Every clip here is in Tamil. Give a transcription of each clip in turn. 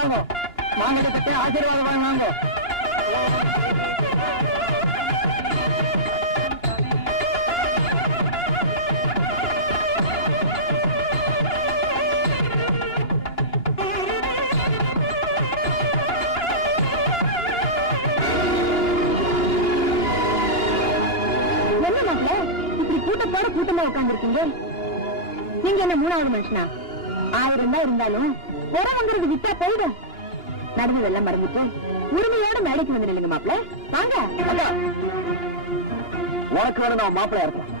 வாங்க மாங்கல்யத்தை ஆசீர்வாதம் வாங்க. கூட்டத்தோட கூட்டமா உட்கார்ந்து இருக்கீங்க. நீங்க என்ன மூணாவது மனுஷனா? 1000 தான் இருந்தாலும் உறவுங்கிறது விட்டா போயிடும். நடந்ததெல்லாம் மறந்துட்டு உரிமையோட மேடைக்கு வந்துடுங்க மாப்பிள்ள. வாங்க. உனக்கு வேணும் நான் மாப்பிள்ளையா இருக்கலாம்.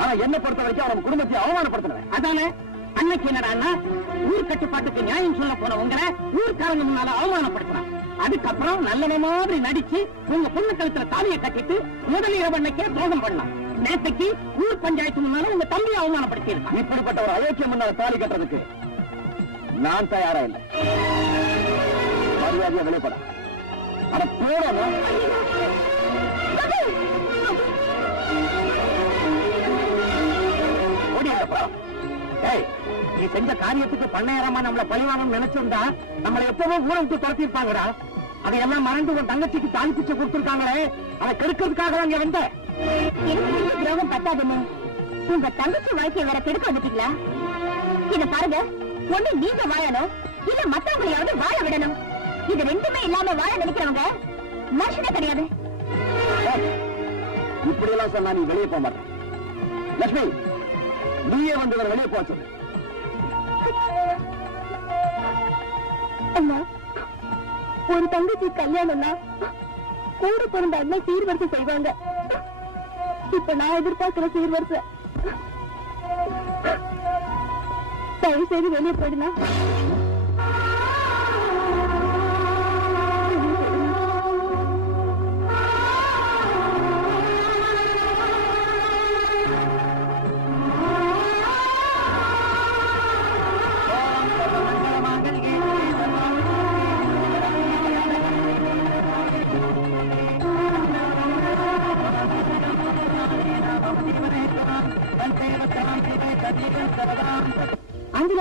ஆனா என்ன பொறுத்த வரைக்கும் அவன் குடும்பத்தை அவமானப்படுத்தினேன். அதானே அன்னைக்கு என்னடா ஊர் கட்டுப்பாட்டுக்கு நியாயம் சொல்ல போன உங்களை ஊர்க்காரங்க முன்னால அவமானப்படுத்தினான். அதுக்கப்புறம் நல்ல மாதிரி நடிச்சு உங்க பொண்ணு கழுத்துல தாலியை கட்டிட்டு முதலிரவு அன்னைக்கே துரோகம் பண்ணலாம். நேற்றைக்கு ஊர் பஞ்சாயத்து முன்னால உங்க தம்பியை அவமானப்படுத்தி இருக்கான். இப்படிப்பட்ட ஒரு அலட்சியம் முன்னால தாலி கட்டுறதுக்கு நான் தயாரா இல்லை. மரியாதையா வெளிப்பட அட போடணும். நீ செஞ்ச காரியத்துக்கு பண்ணையரமா நம்மள பழிவானம் நினைச்சிருந்தா நம்மளை எப்பவும் ஊரை விட்டு துரத்திருப்பாங்கடா. அதையெல்லாம் மறந்து உன் தங்கச்சிக்கு தாலி பிச்சை கொடுத்திருக்காங்களே, அதை கெடுக்கிறதுக்காக அங்க வந்த துரோகம் பத்தாதுன்னு உங்க தங்கச்சி வாழ்க்கையை வேற கெடுக்க வந்துட்டீங்களா? இத பாருங்க, ஒண்ணு நீங்க வாழணும், இல்ல மத்தவங்களையாவது வாழ விடணும். இது ரெண்டுமே இல்லாம வாழ நினைக்கிறவங்க மனுஷனே கிடையாது. இப்படி எல்லாம் சொன்னா நீ வெளியே போக மாட்டேன். லட்சுமி, நீயே வந்து வெளியே போக சொல்லு. அண்ணா, ஒரு தங்கச்சி கல்யாணம்னா கூட பிறந்த அண்ணன் சீர்வரிசை செய்வாங்க. இப்ப நான் எதிர்பார்க்கிற சீர்வரிசை தயவு செய்து வெளியே போயிடுனா.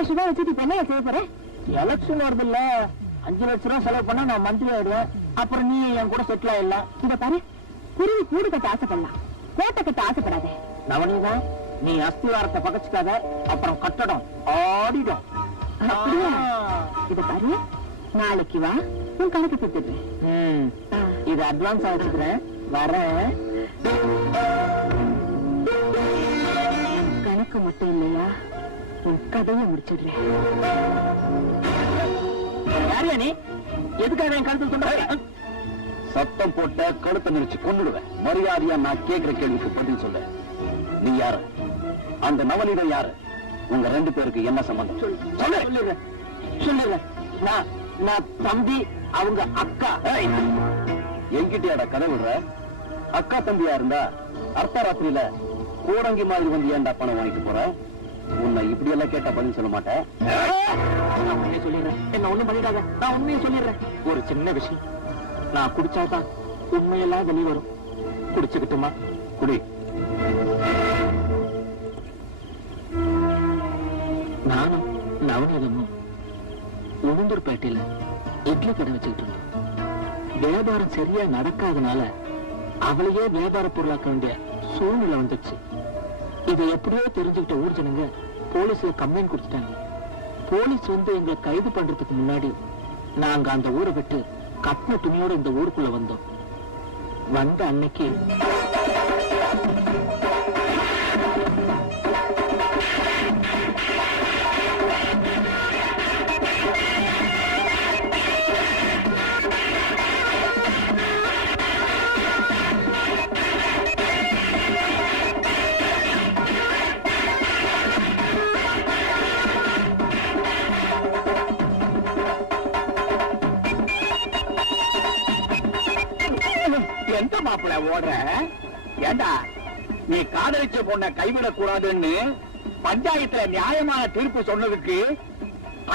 ரூபாய் வச்சுட்டு இப்ப என்ன செய்ய போற? எலக்ஷன் வருது இல்ல, 5 லட்சம் ரூபாய் செலவு பண்ணா நான் மந்திரி ஆயிடுவேன். அப்புறம் நீ என் கூட செட்டில் ஆயிடலாம். இத பாரு, குருவி கூடு கட்ட ஆசைப்படலாம், கோட்டை கட்ட ஆசைப்படாத. நவனீதா, நீ அஸ்திவாரத்தை பகச்சுக்காத, அப்புறம் கட்டடம் ஆடிடும். இத பாரு, நாளைக்கு வா, உன் கணக்கு கொடுத்துடுறேன். இது அட்வான்ஸ் ஆச்சுக்கிறேன், வரேன். கணக்கு மட்டும் இல்லையா, கதையை முடிச்சிடுறேன். யாரியா நீ? எதுக்காக என் கழுத்தில் சொல்ற? சத்தம் போட்ட கழுத்தை நெரிச்சு கொண்டுடுவேன். மரியாதையா நான் கேட்கிற கேள்விக்கு பதில் சொல்ல. நீ யாரு? அந்த நவநீதம் யாரு? உங்க 2 பேருக்கு என்ன சம்பந்தம்? சொல்லுங்க. நான் தம்பி, அவங்க அக்கா. என்கிட்டயாட கதை விடுற? அக்கா தம்பியா இருந்தா அர்த்தராத்திரியில கோடங்கி மாதிரி வந்து ஏன்டா பணம் வாங்கிட்டு போற? உன்னை இப்படி எல்லாம் கேட்டா பதில் சொல்ல மாட்டேன். நான் உண்மையை சொல்லிடுறேன். என்ன ஒண்ணும் பண்ணிடாத, நான் உண்மையை சொல்லிடுறேன். ஒரு சின்ன விஷயம், நான் குடிச்சாதான் உண்மையெல்லாம் வெளியே வரும். குடிச்சுக்கிட்டுமா? குடி. நானும் நவநீதமும் உளுந்தூர்பேட்டையில இட்லி கடை வச்சுக்கிட்டு இருந்தோம். வியாபாரம் சரியா நடக்காதனால அவளையே வியாபார பொருளாக்க வேண்டிய சூழ்நிலை வந்துச்சு. இதை எப்படியோ தெரிஞ்சுக்கிட்ட ஊர் ஜனங்க போலீஸ்ல கம்ப்ளைண்ட் கொடுத்துட்டாங்க. போலீஸ் வந்து எங்களை கைது பண்றதுக்கு முன்னாடி நாங்க அந்த ஊரை விட்டு கட்டின துணியோட இந்த ஊருக்குள்ள வந்தோம். வந்த அன்னைக்கு எந்த மாப்பிள்ள ஓடுற? ஏண்டா, நீ காதலிச்ச பொண்ண கைவிடக் கூடாதுன்னு பஞ்சாயத்துல நியாயமான தீர்ப்பு சொன்னதுக்கு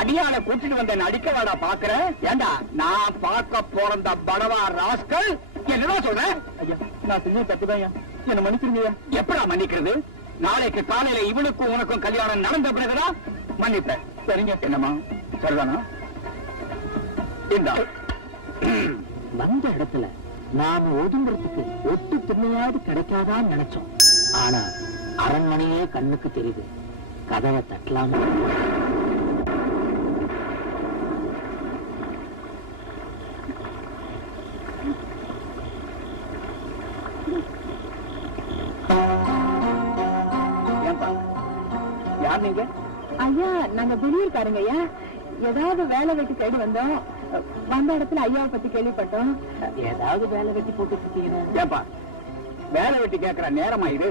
அடியால கூட்டிட்டு வந்த நடிக்க வாடா பாக்குற? ஏண்டா, நான் பார்க்க போறந்த படவா ராஸ்கல் என்னதான் சொல்ற? ஐயா, நான் செஞ்ச தப்புதான், என்ன மன்னிச்சிருங்க. எப்படா மன்னிக்கிறது? நாளைக்கு காலையில இவனுக்கும் உனக்கும் கல்யாணம் நடந்த பிறகுதான் மன்னிப்பேன். சரிங்க. என்னம்மா, சரிதானா? வந்த இடத்துல நாம ஒதுங்கிறதுக்கு ஒட்டு திண்ணையாவது கிடைக்காதான்னு நினைச்சோம். ஆனா அரண்மனையே கண்ணுக்கு தெரியுது. கதவை தட்டலாம யார் நீங்க? ஐயா, நாங்க வெளியூர்காரங்க ஐயா. ஏதாவது வேலை வெட்டி தேடி வந்தோம். வந்த இடத்துல ஐயாவை பத்தி கேள்விப்பட்டோம். ஏதாவது வேலை வெட்டி போட்டு இருக்கீங்க? ஏப்பா, வேலை வெட்டி கேட்கிற நேரமா இது?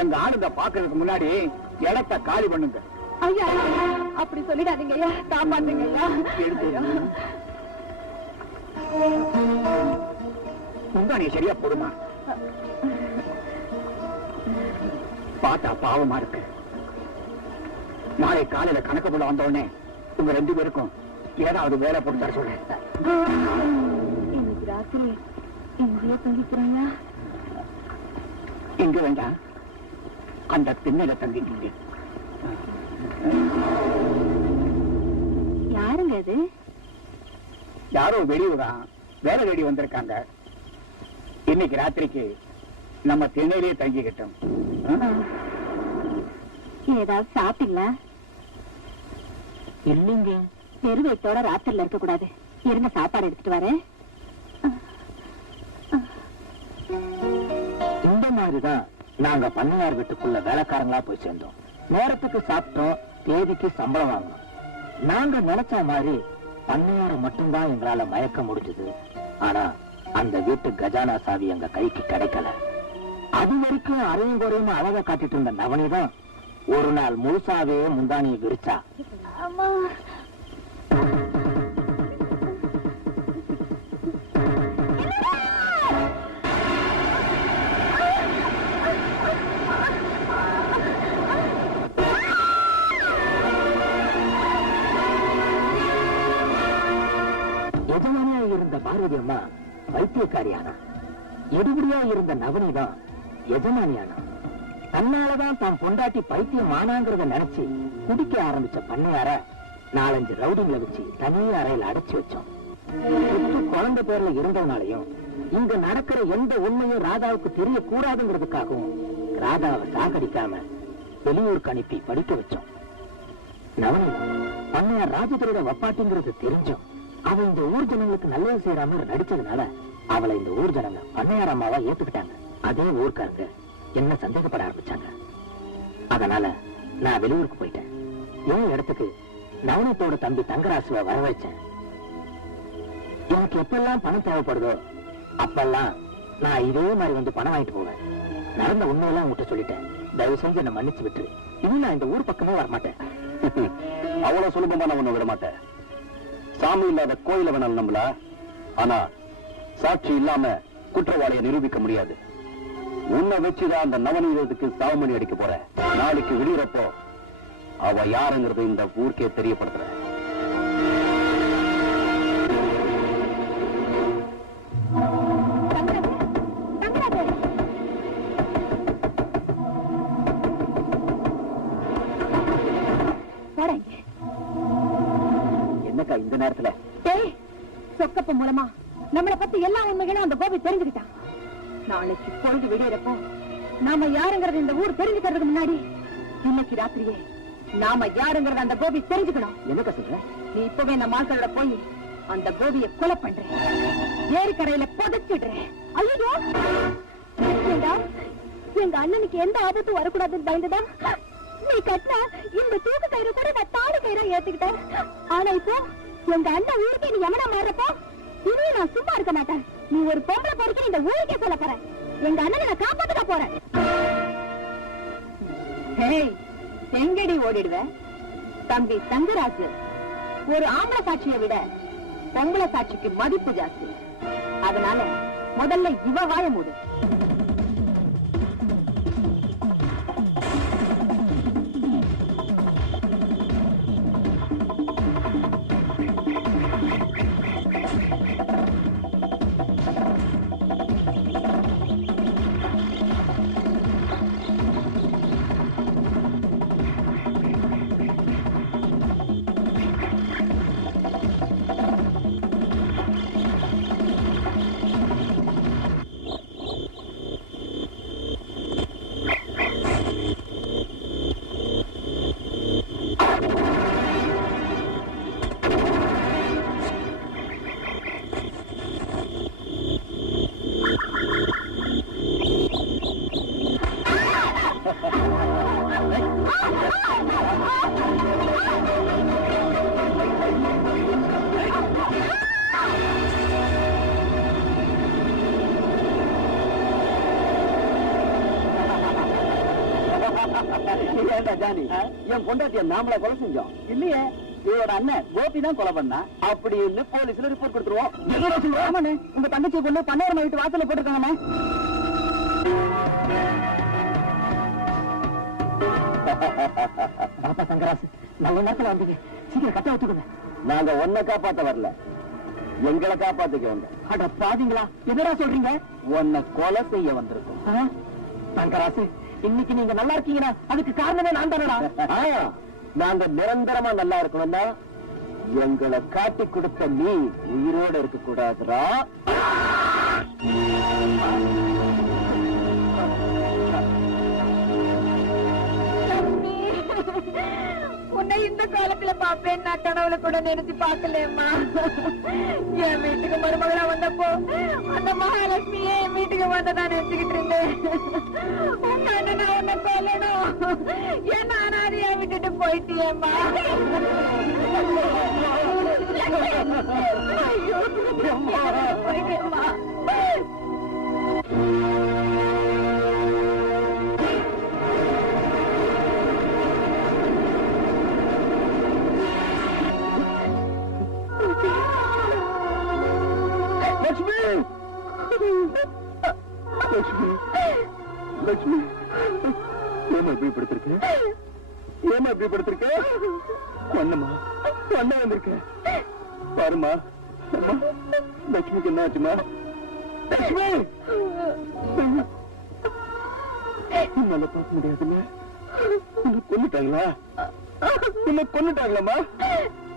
எங்க ஆளுங்க பாக்குறதுக்கு முன்னாடி இடத்தை காலி பண்ணுங்க. ஐயா, அப்படி சொல்லிடாதீங்க ஐயா, காப்பாத்துங்க ஐயா. முந்தானே சரியா போடுமா? பார்த்தா பாவமா இருக்கு. நாளை காலையில கணக்கு போல வந்த உடனே உங்க 2 பேருக்கும் ஏதாவது வேலை போட்டு தர சொல்றேன். இன்னைக்கு ராத்திரி இங்கேயே தங்கிக்கிறேங்க. இங்க வேண்டாம், அந்த திண்ணையில தங்கிட்டீங்க. யாருங்க இது? யாரோ வெளியூரா வேலை தேடி வந்திருக்காங்க. இன்னைக்கு ராத்திரிக்கு நம்ம திண்ணையிலேயே தங்கிக்கிட்டோம். ஏதாவது சாப்பிட்டீங்களா? இல்லைங்க. பெருவைத்தோட ராத்திரில இருக்க கூடாது. இருந்த சாப்பாடு எடுத்துட்டு வரேன். இந்த மாதிரிதான் நாங்க பண்ணையார் வீட்டுக்குள்ள வேலைக்காரங்களா போய் சேர்ந்தோம். நேரத்துக்கு சாப்பிட்டோம், தேதிக்கு சம்பளம் வாங்கணும். நாங்க நினைச்ச மாதிரி பண்ணையார மட்டும்தான் எங்களால மயக்க முடிஞ்சது. ஆனா அந்த வீட்டு கஜானா சாவி எங்க கைக்கு கிடைக்கல. அது வரைக்கும் அரையும் குறையும் அழகா காட்டிட்டு இருந்த நவனிதான் ஒரு நாள் முழுசாவே முந்தானியை விரிச்சா. எஜமானியா இருந்த பார்வதி அம்மா வைத்தியக்காரியானா. எடுபடியா இருந்த நவனிதான் எஜமானியானா. தன்னாலதான் தான் பொண்டாட்டி பைத்தியம் ஆனாங்கிறத நினைச்சு குடிக்க ஆரம்பிச்ச பண்ணையார 4-5 ரவுடிங்களை வச்சு தனி அறையில அடைச்சு வச்சோம். குழந்தை பேர்ல இருந்ததுனாலையும் இங்க நடக்கிற எந்த உண்மையும் ராதாவுக்கு தெரியக்கூடாதுங்கிறதுக்காகவும் ராதாவை சாகடிக்காம வெளியூருக்கு அனுப்பி படிக்க வச்சோம். நவனி பண்ணையார் ராஜதுரோட வப்பாட்டிங்கிறது தெரிஞ்சும் அவன் இந்த ஊர் ஜனங்களுக்கு நல்லது செய்யற மாதிரி நடிச்சதுனால அவளை இந்த ஊர் ஜனங்க பண்ணையார் அம்மாவா ஏத்துக்கிட்டாங்க. அதே ஊர்க்காரங்க என்ன சந்தேகப்பட ஆரம்பிச்சாங்க. அதனால நான் வெளியூருக்கு போயிட்டேன். என் இடத்துக்கு நவனத்தோட தம்பி தங்கராசுவை வர வச்சேன். எனக்கு எப்பெல்லாம் பணம் தேவைப்படுதோ அப்பெல்லாம் நான் இதே மாதிரி வந்து பணம் வாங்கிட்டு போவேன். நடந்த உண்மையெல்லாம் உங்ககிட்ட சொல்லிட்டேன். தயவு செஞ்சு என்ன மன்னிச்சு விட்டு இனி நான் இந்த ஊர் பக்கமே வரமாட்டேன். அவ்வளவு சுலபமா நான் ஒண்ணு விட மாட்டேன். சாமி இல்லாத கோயில வேணாலும் நம்பல, ஆனா சாட்சி இல்லாம குற்றவாளியை நிரூபிக்க முடியாது. உன்னை வச்சுதான் அந்த நவநீதத்துக்கு சாவமணி அடிக்க போற. நாளைக்கு விடுறப்போ அவ யாருங்கிறது இந்த ஊருக்கே தெரியப்படுத்துற. என்னக்கா இந்த நேரத்துல? சொக்கப்ப மூலமா நம்மளை பத்தி எல்லா உண்மைகளும் அந்த கோபி தெரிஞ்சுக்கிட்டான். நாளைக்கு பொழுது விடியறப்போ நாம யாருங்கிறது இந்த ஊர் தெரிஞ்சுக்கிறதுக்கு முன்னாடி இன்னைக்கு ராத்திரியே நாம யாருங்கிறத அந்த கோபி தெரிஞ்சுக்கணும். என்னக்கா சொல்ற? நீ இப்பவே நம்ம ஆட்களோட போய் அந்த கோபியை கொலை பண்றேன், ஏரிக்கரையில புதைச்சிடுறேன். ஐயோ, எங்க அண்ணனுக்கு எந்த ஆபத்தும் வரக்கூடாதுன்னு பயந்துதான் நீ கட்டின இந்த தூக்கு கயிறு கூட நான் தாலி கயிறா ஏத்துக்கிட்டேன். ஆனா இப்போ எங்க அண்ணன் ஊருக்கு நீ எமனா மாறப்போ இனி நான் சும்மா இருக்க மாட்டேன். நீ ஒரு பொம்பளை பொறுக்க இந்த ஊருக்கே சொல்ல போறேன். எங்க அண்ணனை நான் காப்பாத்துக்க போறேன். எங்கடி ஓடிடுவ? தம்பி தங்கராஜு ஒரு ஆம்பளை சாட்சியை விட பொம்பளை சாட்சிக்கு மதிப்பு ஜாஸ்தி. அதனால முதல்ல இவ வாய மூடு. ஏண்டா ஜானி, என் பொண்டாட்டிய நாமளா கொலை செஞ்சோம் இல்லையே, இவரோட அண்ணன் கோபி தான் கொலை பண்ணா. அப்படின்னு போலீஸ்ல ரிப்போர்ட் கொடுத்துருவோம். என்னடா சொல்லுவோம்? ஆமாண்ணே, உங்க தங்கச்சி பொண்ணு பன்னாயிரம் வீட்டு வாசல்ல போட்டிருக்காங்கண்ணே. பாப்பா தங்கராசு, நல்ல நேரத்துல வந்தீங்க, சீக்கிரம் கட்ட வச்சுக்கோங்க. நாங்க ஒன்ன காப்பாத்த வரல, எங்களை காப்பாத்திக்க வந்தோம். அட பாதிங்களா, என்னடா சொல்றீங்க? உன்னை கொலை செய்ய வந்திருக்கோம். தங்கராசு, இன்னைக்கு நீங்க நல்லா இருக்கீங்கன்னா அதுக்கு காரணமே நான் தானடா. நாங்க நிரந்தரமா நல்லா இருக்கணும்னா எங்களை காட்டி கொடுத்த நீ உயிரோட இருக்க கூடாதுரா. உன்னை இந்த காலத்துல பாப்பேன் நான் கனவுல கூட நினைச்சு பாக்கலம்மா. என் வீட்டுக்கு மருமகளா வந்தப்போ அந்த மகாலட்சுமியே என் வீட்டுக்கு வந்ததான் நினைச்சுக்கிட்டு இருந்தேன். உங்க அண்ணனை உன்னை கொல்லணும், என்ன அனாதையா விட்டுட்டு போயிட்டியம்மா. ஐயோ, போயிட்டேம்மா. லட்சுமி, லட்சுமி, லட்சுமி, ஏமா இப்படி படுத்திருக்க? ஏமா இப்படி படுத்திருக்க? ஒண்ணுமா, ஒண்ணு வந்திருக்க பாருமா. லட்சுமிக்கு என்ன ஆச்சுமா? லட்சுமி, உன்னால பார்க்க முடியாதுல்ல? உன்னை கொன்னுட்டாங்களா? உன்னை கொன்னுட்டாங்களாமா?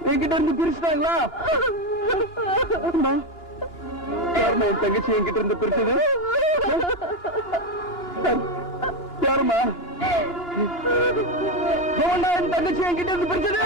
என்கிட்ட இருந்து பிரிச்சுட்டாங்களா? யாருமா என் தங்கச்சி என்கிட்ட இருந்து பிரிச்சது? யாருமா என் தங்கச்சி என்கிட்ட இருந்து பிரிச்சது?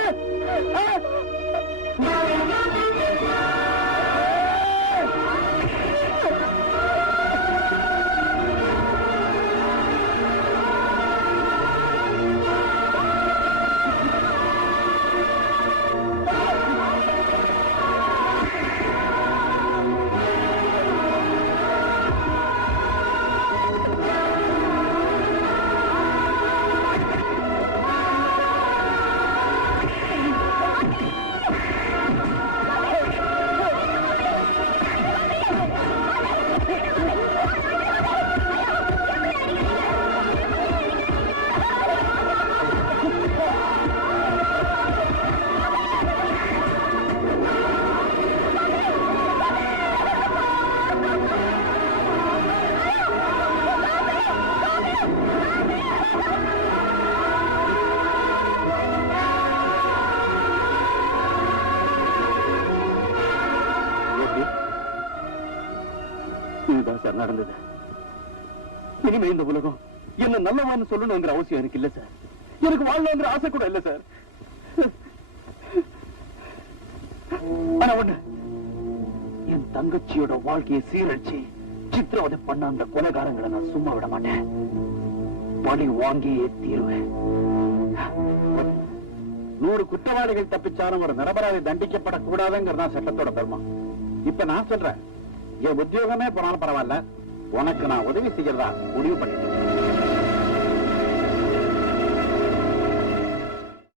இதுதான் சார் நடந்தது. இனிமே இந்த உலகம் என்ன நல்லவான்னு சொல்லணுங்கிற அவசியம் எனக்கு இல்ல சார். எனக்கு வாழணுங்கிற ஆசை கூட இல்ல சார். ஆனா ஒண்ணு, என் தங்கச்சியோட வாழ்க்கையை சீரழிச்சு சித்திரவதை பண்ண அந்த கொலைகாரங்களை நான் சும்மா விட மாட்டேன். பழி வாங்கியே தீருவேன். 100 குற்றவாளிகள் தப்பிச்சாலும் ஒரு நிரபராதி தண்டிக்கப்படக்கூடாதுங்கிறதா சட்டத்தோட தர்மம். இப்ப நான் சொல்றேன், என் உத்தியோகமே போனாலும் பரவாயில்ல, உனக்கு நான் உதவி செய்யறதா முடிவு பண்ணிட்டேன்.